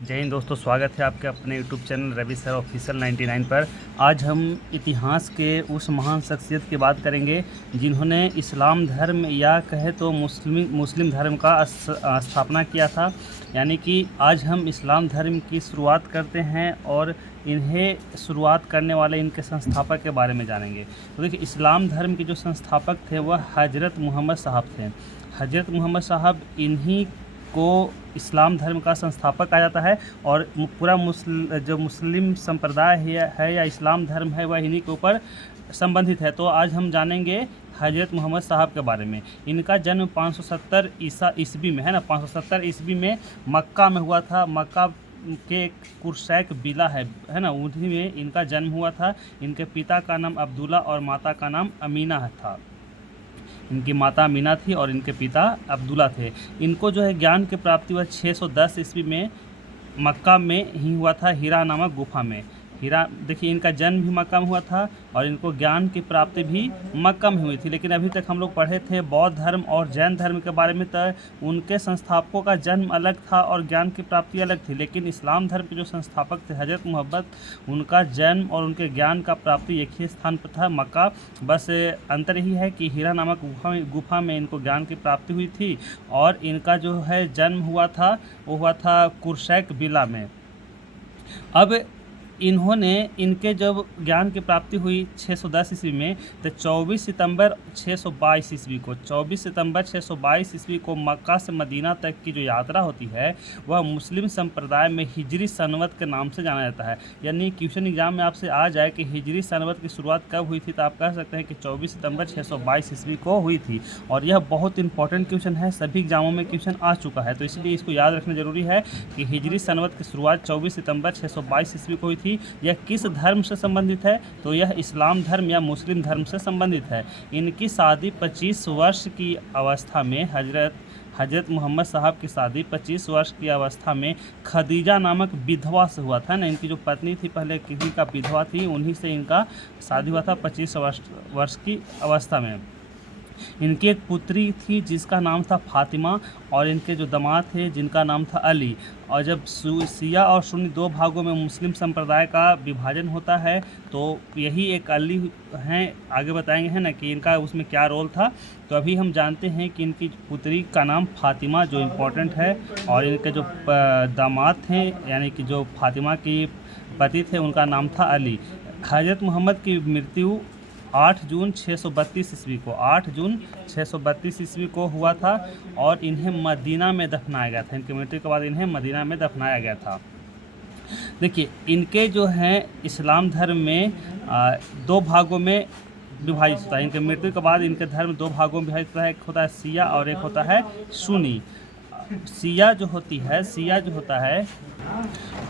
जय हिंद दोस्तों, स्वागत है आपके अपने YouTube channel Ravi sir official 99 पर। आज हम इतिहास के उस महान शख्सियत की बात करेंगे जिन्होंने इस्लाम धर्म या कहे तो मुस्लिम धर्म का स्थापना किया था। यानी कि आज हम इस्लाम धर्म की शुरुआत करते हैं और इन्हें शुरुआत करने वाले इनके संस्थापक के बारे में जानेंगे। तो देखिए, इस्लाम धर्म के जो संस्थापक थे वह हज़रत मोहम्मद साहब थे। हज़रत मोहम्मद साहब इन्हीं को इस्लाम धर्म का संस्थापक कहा जाता है और पूरा जो मुस्लिम संप्रदाय है या इस्लाम धर्म है वह इन्हीं के ऊपर संबंधित है। तो आज हम जानेंगे हज़रत मोहम्मद साहब के बारे में। इनका जन्म 570 ईस्वी में है ना, 570 ईस्वी में मक्का में हुआ था। मक्का के कुरशैक बिला है ना, उन्हीं में इनका जन्म हुआ था। इनके पिता का नाम अब्दुल्ला और माता का नाम अमीना था। इनकी माता अमीना थी और इनके पिता अब्दुल्ला थे। इनको जो है ज्ञान की प्राप्ति वह 610 ईस्वी में मक्का में ही हुआ था, हिरा नामक गुफा में। हिरा, देखिए, इनका जन्म भी मक्का में हुआ था और इनको ज्ञान की प्राप्ति भी मक्का में हुई थी। लेकिन अभी तक हम लोग पढ़े थे बौद्ध धर्म और जैन धर्म के बारे में, तो उनके संस्थापकों का जन्म अलग था और ज्ञान की प्राप्ति अलग थी। लेकिन इस्लाम धर्म के जो संस्थापक थे हज़रत मोहम्मद, उनका जन्म और उनके ज्ञान का प्राप्ति एक ही स्थान पर था, मक्का। बस अंतर ही है कि हिरा नामक गुफा में इनको ज्ञान की प्राप्ति हुई थी और इनका जो है जन्म हुआ था वो हुआ था कुरशैक बिला में। अब इन्होंने इनके जब ज्ञान की प्राप्ति हुई 610 ईस्वी में, तो 24 सितंबर 622 ईस्वी को 24 सितंबर 622 ईस्वी को मक्का से मदीना तक की जो यात्रा होती है वह मुस्लिम संप्रदाय में हिजरी सनवत के नाम से जाना जाता है। यानी क्वेश्चन एग्जाम में आपसे आ जाए कि हिजरी सनवत की शुरुआत कब हुई थी, तो आप कह सकते हैं कि 24 सितंबर 622 ईस्वी को हुई थी। और यह बहुत इंपॉर्टेंट क्वेश्चन है, सभी एग्जामों में क्वेश्चन आ चुका है, तो इसलिए इसको याद रखना जरूरी है कि हिजरी सनवत की शुरुआत 24 सितंबर 622 ईस्वी को हुई थी। यह किस धर्म से संबंधित है, तो यह इस्लाम धर्म या मुस्लिम धर्म से संबंधित है। इनकी शादी 25 वर्ष की अवस्था में हज़रत मोहम्मद साहब की शादी 25 वर्ष की अवस्था में खदीजा नामक विधवा से हुआ था ना। इनकी जो पत्नी थी पहले किसी का विधवा थी, उन्हीं से इनका शादी हुआ था 25 वर्ष की अवस्था में। इनकी एक पुत्री थी जिसका नाम था फातिमा और इनके जो दामाद थे जिनका नाम था अली। और जब शिया और सुन्नी दो भागों में मुस्लिम संप्रदाय का विभाजन होता है तो यही एक अली हैं, आगे बताएंगे है ना कि इनका उसमें क्या रोल था। तो अभी हम जानते हैं कि इनकी पुत्री का नाम फातिमा जो इम्पोर्टेंट है, और इनके जो दामाद थे यानी कि जो फातिमा की पति थे उनका नाम था अली। हज़रत मोहम्मद की मृत्यु 8 जून 632 ईस्वी को 8 जून 632 ईस्वी को हुआ था और इन्हें मदीना में दफनाया गया था। इनकी मृत्यु के बाद इन्हें मदीना में दफनाया गया था। देखिए, इनके जो हैं इस्लाम धर्म में 2 भागों में विभाजित होता है। इनके मृत्यु के बाद इनके धर्म 2 भागों में विभाजित होता है, एक होता है शिया और एक होता है सुन्नी। शिया जो होता है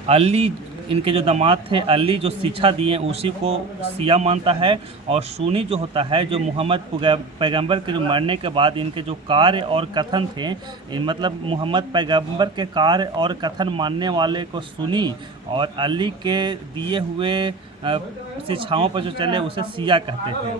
अली, इनके जो दामाद थे अली जो शिक्षा दिए उसी को शिया मानता है। और सुन्नी जो होता है जो मोहम्मद पैगंबर के जो मरने के बाद इनके जो कार्य और कथन थे, मतलब मोहम्मद पैगंबर के कार्य और कथन मानने वाले को सुन्नी और अली के दिए हुए शिक्षाओं पर जो चले उसे शिया कहते थे।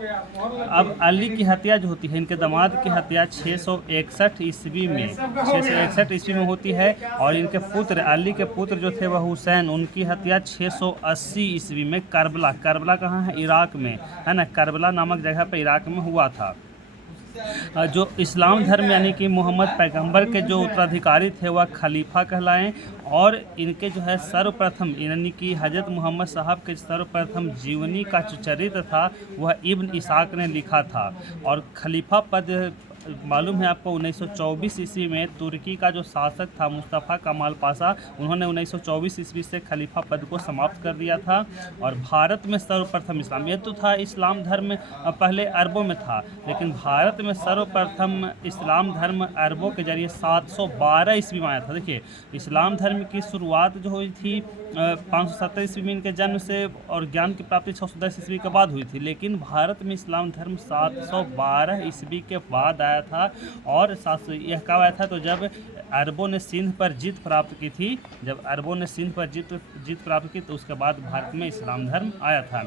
अब अली की हत्या जो होती है, इनके दामाद की हत्या 661 ईस्वी में होती है और इनके पुत्र अली के पुत्र जो थे वह हुसैन, उनकी हत्या 680 ईस्वी में करबला कहाँ है, इराक में है ना, करबला नामक जगह पर इराक में हुआ था। जो इस्लाम धर्म यानी कि मोहम्मद पैगंबर के जो उत्तराधिकारी थे वह खलीफा कहलाएं। और इनके जो है सर्वप्रथम यानी कि हज़रत मोहम्मद साहब के सर्वप्रथम जीवनी का जो चरित्र था वह इब्न इसाक ने लिखा था। और खलीफा पद मालूम है आपको 1924 ईस्वी में तुर्की का जो शासक था मुस्तफ़ा कमाल पाशा, उन्होंने 1924 ईस्वी से खलीफा पद को समाप्त कर दिया था। और भारत में सर्वप्रथम इस्लाम, ये तो था इस्लाम धर्म पहले अरबों में था, लेकिन भारत में सर्वप्रथम इस्लाम धर्म अरबों के जरिए 712 ईस्वी में आया था। देखिए, इस्लाम धर्म की शुरुआत जो हुई थी 570 ईस्वी में इनके जन्म से और ज्ञान की प्राप्ति 610 ईस्वी के बाद हुई थी। लेकिन भारत में इस्लाम धर्म 712 ईस्वी के बाद आया था। और यह कब आया था, तो जब अरबों ने सिंध पर जीत प्राप्त की थी। जब अरबों ने सिंध पर जीत प्राप्त की तो उसके बाद भारत में इस्लाम धर्म आया था।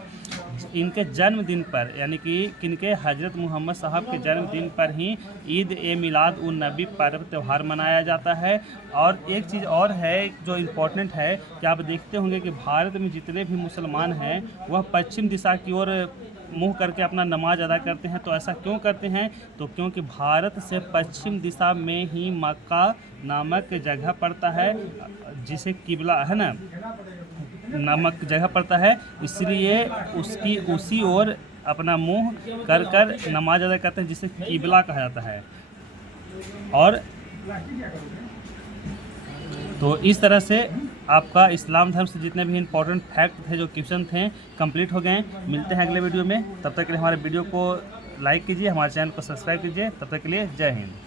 इनके जन्मदिन पर, यानी कि किनके, हज़रत मोहम्मद साहब के जन्मदिन पर ही ईद ए मिलाद उन नबी पर्व त्यौहार मनाया जाता है। और एक चीज़ और है जो इम्पोर्टेंट है कि आप देखते होंगे कि भारत में जितने भी मुसलमान हैं वह पश्चिम दिशा की ओर मुँह करके अपना नमाज अदा करते हैं। तो ऐसा क्यों करते हैं? तो क्योंकि भारत से पश्चिम दिशा में ही मक्का नामक जगह पड़ता है, जिसे किबला है ना, नामक जगह पड़ता है, इसलिए उसकी उसी ओर अपना मुंह कर कर नमाज अदा करते हैं, जिसे किबला कहा जाता है। और तो इस तरह से आपका इस्लाम धर्म से जितने भी इंपॉर्टेंट फैक्ट थे, जो क्वेश्चन थे, कंप्लीट हो गए। मिलते हैं अगले वीडियो में, तब तक के लिए हमारे वीडियो को लाइक कीजिए, हमारे चैनल को सब्सक्राइब कीजिए। तब तक के लिए जय हिंद।